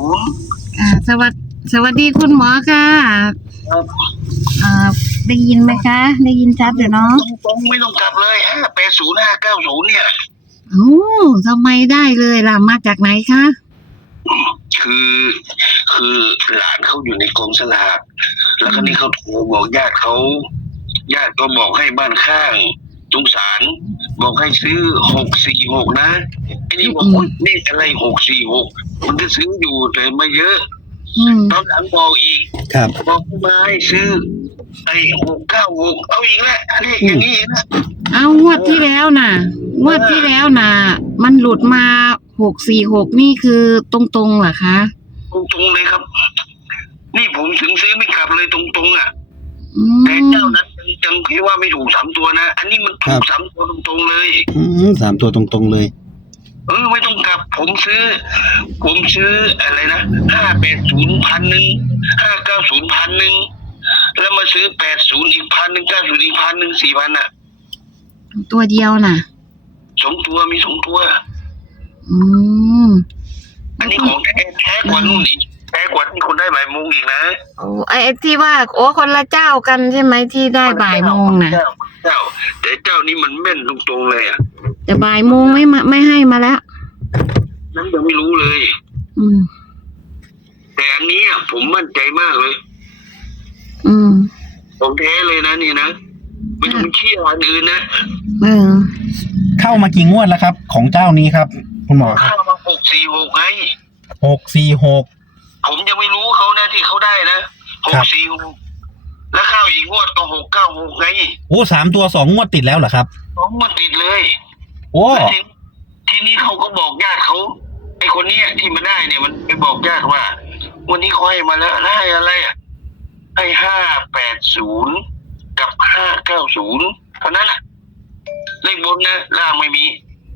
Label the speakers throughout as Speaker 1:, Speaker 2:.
Speaker 1: สวัสดีคุณหมอค่ะได้ยินไหมคะได้ยินชัดอยู่เนาะ
Speaker 2: ตรงไม่ต้องกลับเลย580 590เนี่ย
Speaker 1: โอ้ทำไมได้เลยล่ะมาจากไหนคะ
Speaker 2: คือคือหลานเขาอยู่ในกองสลากแล้วคราวนี้เขาโทรบอกญาติก็บอกให้บ้านข้างสงสารบอกให้ซื้อ646นะไอ้นี่บอกนี่อะไร646มันจะซื้ออยู่แต่ไม่เยอะตอนหลังบอกอีกบอกมาให้ซื้อไอ้696เอาอีกแล้วอะไรอย่างนี้นะ
Speaker 1: เอางวดที่แล้วน่ะมันหลุดมา646นี่คือตรงๆเหรอคะ
Speaker 2: ตรงเลยครับนี่ผมถึงซื้อไม่กลับเลยตรงๆอ่ะแต่เจ้านั้นยังคิดว่าไม่ถูก3 ตัวนะอันนี้มันถูก3 ตัวตรงๆเลย
Speaker 3: 3 ตัวตรงๆเลย
Speaker 2: ไม่ต้องกลับผมซื้ออะไรนะ580 1,000 590 1,000แล้วมาซื้อ80อีก1,000 90อีก1,000 4,000อ่ะ
Speaker 1: ตัวเดียวน่ะ
Speaker 2: 2 ตัวมี2 ตัวอันนี้ของแท้กว่านู่นอีกแท้กว่าที่คนได้บ่ายโมงอีกนะ
Speaker 1: ไอ้ที่ว่าคนละเจ้ากันใช่ไหมที่ได้บ่ายโมงน่ะ
Speaker 2: แต่เจ้านี้มันแม่นตรงๆเลยอ่ะ
Speaker 1: แต่บ่ายโมงไม่ให้มาแล้ว
Speaker 2: นั่นยังไม่รู้เลยแต่อันนี้ผมมั่นใจมากเลยของแท้เลยนะนี่นะไม่ต้องเชื่ออันอื่นนะ
Speaker 3: เข้ามากี่งวดแล้วครับของเจ้านี้ครับคุณหมอ
Speaker 2: เข้ามา646ไง
Speaker 3: 646
Speaker 2: ผมยังไม่รู้เขานะที่เขาได้นะ646แล้วเข้าอีกงวดก็696ไง
Speaker 3: 3 ตัว2 งวดติดแล้วเหรอครับ
Speaker 2: 2 งวดติดเลยทีนี้เขาก็บอกญาติเขาไอ้คนนี้ที่มาได้เนี่ยมันไปบอกญาติว่าวันนี้เขาให้มาแล้วให้อะไรให้580กับ590เท่านั้นเลขบนนะล่างไม่มี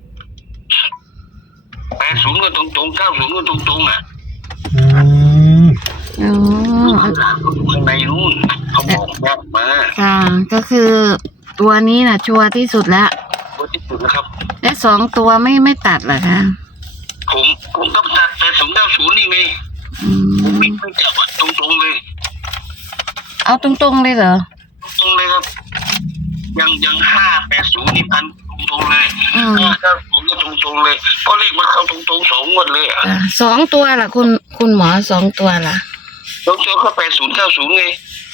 Speaker 2: 80ก็ตรงๆ90ก็ตรงๆข้างในนู้นเขาบอกญาติมา
Speaker 1: ค่ะก็คือตัวนี้น่ะชัวร์ที่สุดแล้ว
Speaker 2: ชัวร์ที่สุดนะครับ
Speaker 1: และ2 ตัวไม่ตัดเหรอคะ
Speaker 2: ผมก็ตัด8090นี่ไงผมไม่จับตรงๆเลย
Speaker 1: เอาตรงๆเลยเหรอ
Speaker 2: ตรงเลยครับยัง580นี่พันตรงเลย590ก็ตรงเลยเพราะเลขมันเข้าตรงๆ2 งวดเลย
Speaker 1: 2 ตัวล่ะคุณหมอ2 ตัวล่ะ
Speaker 2: 2 ตัวก็8090ไง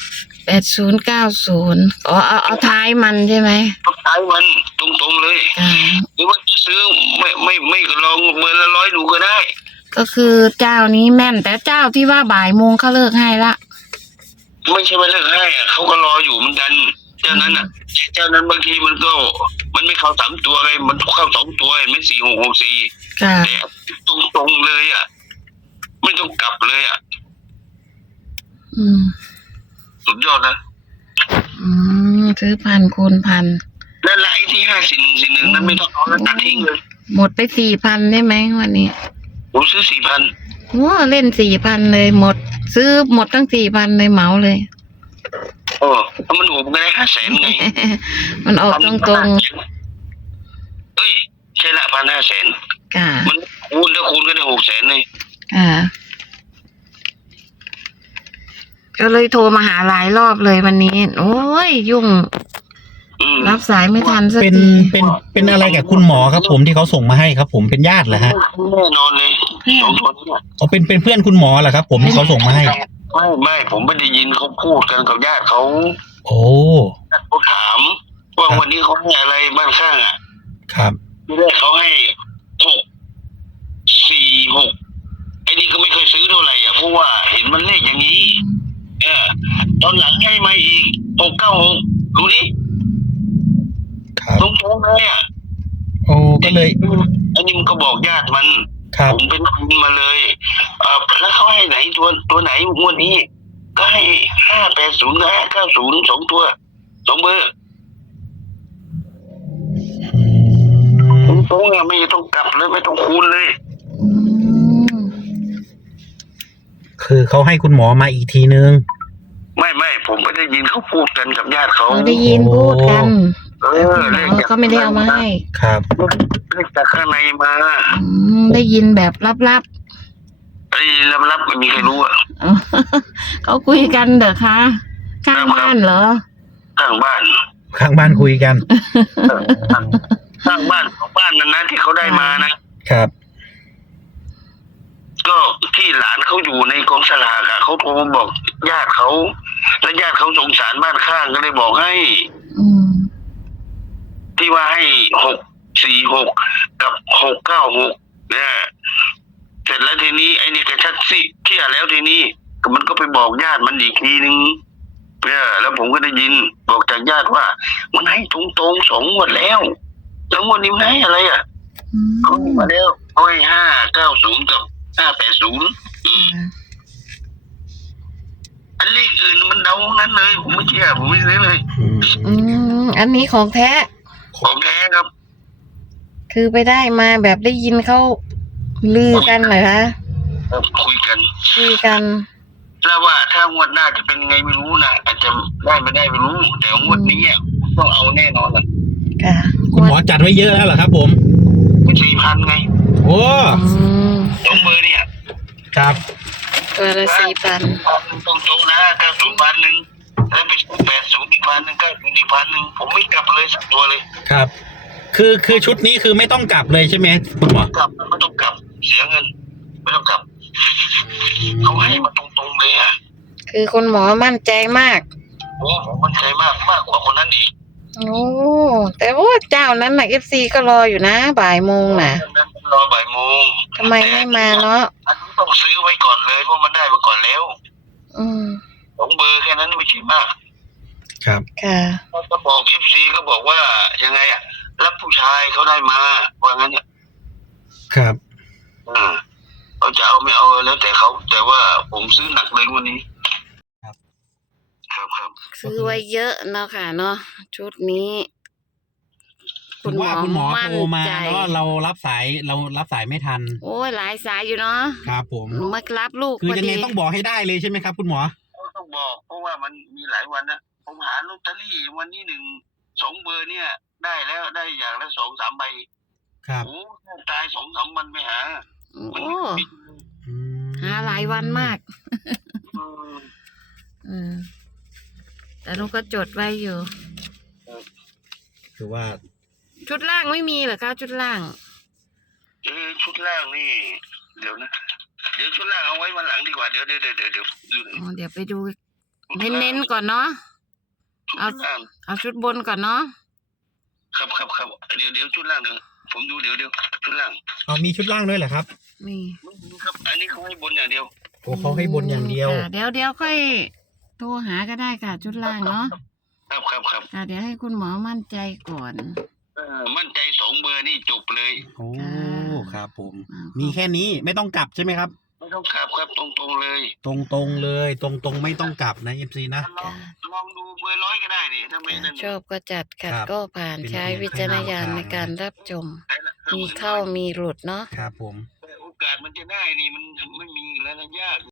Speaker 1: 8090เอาท้ายมันใช่ไหม
Speaker 2: เอาท้ายมันตรงๆเลยหรือว่าจะซื้อไม่ลองเบอร์ละ100ดูก็ได้
Speaker 1: ก็คือเจ้านี้แม่นแต่เจ้าที่ว่าบ่ายโมงเขาเลิกให้ละ
Speaker 2: ไม่ใช่ว่าเลิกให้เขาก็รออยู่เหมือนกันเจ้านั้นเจ้านั้นบางทีมันไม่เข้า3 ตัวเลยมันเข้า2 ตัวไม่4664แต่ตรงเลยไม่ต้องกลับเลยสุดยอดนะ
Speaker 1: ซื้อ1,000 คูณ 1,000
Speaker 2: นั่นแหละไอ้ที่541นั้นไม่ต้องเอาแล้วตัดทิ้งเลย
Speaker 1: หมดไป 4,000 ได้ไหมวันนี้
Speaker 2: ผมซื้อ 4,000
Speaker 1: เล่น 4,000 เลยหมดซื้อหมดทั้ง 4,000 เลยเหมาเลย
Speaker 2: ถ้ามันถูกได้500,000ไง
Speaker 1: มันออกตรง
Speaker 2: ใช่ละ1,500,000
Speaker 1: ค่ะ
Speaker 2: มันคูณแล้วคูณก็ได้600,000เลย
Speaker 1: ก็เลยโทรมาหาหลายรอบเลยวันนี้โอ้ยยุ่งรับสายไม่ทันสักที
Speaker 3: เป็นอะไรกับคุณหมอครับผมที่เขาส่งมาให้ครับผมเป็นญาติเหรอฮะ
Speaker 2: แน่นอนเลย2 คน
Speaker 3: เป็นเพื่อนคุณหมอเหรอครับผมที่เขาส่งมาให้
Speaker 2: ไม่ผมไม่ได้ยินเขาพูดกันกับญาติเขาเขาถามว่าวันนี้เขาให้อะไรบ้านข้าง
Speaker 3: ครับ
Speaker 2: ที่แรกเขาให้646ไอ้นี่ก็ไม่เคยซื้อเท่าไหร่เพราะว่าเห็นมันเลขอย่างนี้ตอนหลังให้มาอีก696ดูดิตรงๆเลย
Speaker 3: ก็เลย
Speaker 2: อันนี้มันก็บอกญาติมันผมเป็นคนมาเลยแล้วเขาให้ไหนตัวไหนงวดนี้ก็ให้580 590 2 ตัว2 เบอร์ตรงๆไม่ต้องกลับเลยไม่ต้องคูณเลย
Speaker 3: คือเขาให้คุณหมอมาอีกทีนึง
Speaker 2: ไม่ผมไม่ได้ยินเขาพูดกันกับญาติเขา
Speaker 1: ได้ยินพูดกันเขาไม่ได้เอามาให้
Speaker 3: ครับ
Speaker 2: เลขจากข้างในมา
Speaker 1: ได้ยินแบบลับ
Speaker 2: ไอ้ลับๆไม่มีใครรู้อ่ะ
Speaker 1: อ๋อเขาคุยกันเหรอคะข้างบ้านเหรอ
Speaker 2: ข้างบ้าน
Speaker 3: ข้างบ้านคุยกัน
Speaker 2: ข้างบ้านของบ้านนั้นนะที่เขาได้มานะครับ ก็ที่หลานเขาอยู่ในกองสลากอะเขาโทรมาบอกญาติเขาและญาติเขาสงสารบ้านข้างก็เลยบอกให้
Speaker 1: อืม
Speaker 2: ที่ว่าให้646กับ696เนี่ยเสร็จแล้วทีนี้ไอ้นี่กระชัดสิเที่ยแล้วทีนี้มันก็ไปบอกญาติมันอีกทีนึงเนี่ยแล้วผมก็ได้ยินบอกจากญาติว่ามันให้ตรงๆ2 งวดแล้วงวดนี้มันให้อะไรอ่ะ
Speaker 1: อืม
Speaker 2: เขาให้มาแล้วเขาให้590กับ580อันเลขอื่นมันเดานั้นเลยผมไม่เชื่อผมไม่ซื้อเลย
Speaker 1: อืมอันนี้ของแท้
Speaker 2: ของแท้ครับ
Speaker 1: คือไปได้มาแบบได้ยินเขาลือกันเหรอคะ
Speaker 2: คุยกัน
Speaker 1: คุยกัน
Speaker 2: แล้วว่าถ้างวดหน้าจะเป็นไงไม่รู้นะอาจจะได้ไม่ได้ไม่รู้ แต่งวดนี้ต้องเอาแน่นอนอ่ะ
Speaker 1: ค่ะ
Speaker 3: คุณหมอจัดไว้เยอะแล้วเหรอครับผม
Speaker 2: ไม่4,000ไง
Speaker 3: โอ้
Speaker 1: อืม
Speaker 2: 2 เบอร์เนี่ย
Speaker 3: ครับ
Speaker 1: ตัวละ4,000
Speaker 2: ตรงๆนะ90,000แล้วไป80อีก1,000 90อีก1,000ผมไม่กลับเลยสักตัวเลย
Speaker 3: ครับ คือชุดนี้คือไม่ต้องกลับเลยใช่ไหมคุณหมอ
Speaker 2: กลับไม่ต้องกลับเสียเงินไม่ต้องกลับเขาให้มาตรงๆเลยอ่ะ
Speaker 1: คือคุณหมอมั่นใจมาก
Speaker 2: โอ้ผมมั่นใจมากกว่าคนนั้นอีก
Speaker 1: โอ้แต่ว่าเจ้านั้นน่ะ FC ก็รออยู่นะบ่ายโมงน่ะ
Speaker 2: รอบ่ายโมง
Speaker 1: ทำไมไม่มาเนาะ
Speaker 2: อันนี้ต้องซื้อไว้ก่อนเลยเพราะมันได้มาก่อนแล้ว
Speaker 1: อืม
Speaker 2: 2 เบอร์แค่นั้นไม่ใช่มาก
Speaker 3: ครับ
Speaker 1: ค่ะ
Speaker 2: ก็บอก FC ก็บอกว่ายังไงอ่ะรับผู้ชายเขาได้มาว่างั้นเนี่ย
Speaker 3: ครับ
Speaker 2: เขาจะเอาไม่เอาแล้วแต่เขาแต่ว่าผมซื้อหนักเลยวันนี้ ครับ
Speaker 1: ซื้อไว้เยอะเนาะค่ะเนาะชุดนี้
Speaker 3: ถึงว่าคุณหมอ
Speaker 1: มั่น
Speaker 3: โทรมา
Speaker 1: ใจ
Speaker 3: แล้วเรารับสายไม่ทัน
Speaker 1: โอ้ยหลายสายอยู่เนาะ
Speaker 3: ครับผม
Speaker 1: หนูมารับลูก
Speaker 3: คือ
Speaker 1: พอ
Speaker 3: ยังไง
Speaker 1: ดี
Speaker 3: ต้องบอกให้ได้เลยใช่ไหมครับคุณหมอ
Speaker 2: เขาต้องบอกเพราะว่ามันมีหลายวันนะผมหาลอตเตอรี่วันนี้2 เบอร์เนี่ยได้แล้วได้อย่างละ2-3 ใบ
Speaker 3: ครับ
Speaker 2: โอ้ตาย2-3 วันไม่หา
Speaker 1: โอ้
Speaker 2: มัน
Speaker 1: หาหลายวันมาก
Speaker 2: อืม
Speaker 1: อืมแต่ลูกก็จดไว้อยู่
Speaker 3: คือว่า
Speaker 1: ชุดล่างไม่มีเหรอคะชุดล่าง
Speaker 2: ชุดล่างนี่เดี๋ยวนะเดี๋ยวชุดล่างเอาไว้วันหลังดีกว่าเดี๋ยว
Speaker 1: อ๋อเดี๋ยวไปดูเน้นๆก่อนเนาะ เอา
Speaker 2: ชุดล่าง
Speaker 1: เอาชุดบนก่อนเนาะ
Speaker 2: ครับเดี๋ยวชุดล่างเดี๋ยวผมดูเดี๋ยวชุดล่าง
Speaker 3: มีชุดล่างด้วยเหรอครับ
Speaker 1: มี
Speaker 2: ครับ อันนี้เขาให้บนอย่างเดียว
Speaker 3: โอ้เขาให้บนอย่างเดียว
Speaker 1: ค่ะเดี๋ยวค่อยโทรหาก็ได้ค่ะ ชุดล่างเนาะ
Speaker 2: ครับ
Speaker 1: ค่ะเดี๋ยวให้คุณหมอมั่นใจก่อน
Speaker 2: มั่นใจ2 เบอร์นี่จบเลย
Speaker 3: โอ้ครับผม
Speaker 1: อ่า
Speaker 3: มีแค่นี้ไม่ต้องกลับใช่ไหมครับ
Speaker 2: ไม่ต้องครับตรงๆเลย
Speaker 3: ตรงๆเลยตรงๆไม่ต้องกลับนะ FC นะ
Speaker 2: ลองดูเบอร์100ก็ได้ดิถ้าไม่นั่น
Speaker 1: ชอบก็จัดขัด
Speaker 3: ครับ
Speaker 1: ก็ผ่าน
Speaker 3: เป็น
Speaker 1: ใช้วิจารณญาณในการรับชม มีเข้ามีหลุดเนาะ
Speaker 3: ครับผม
Speaker 2: โอกาสมันจะได้นี่มันไม่มีแล้วนะยาก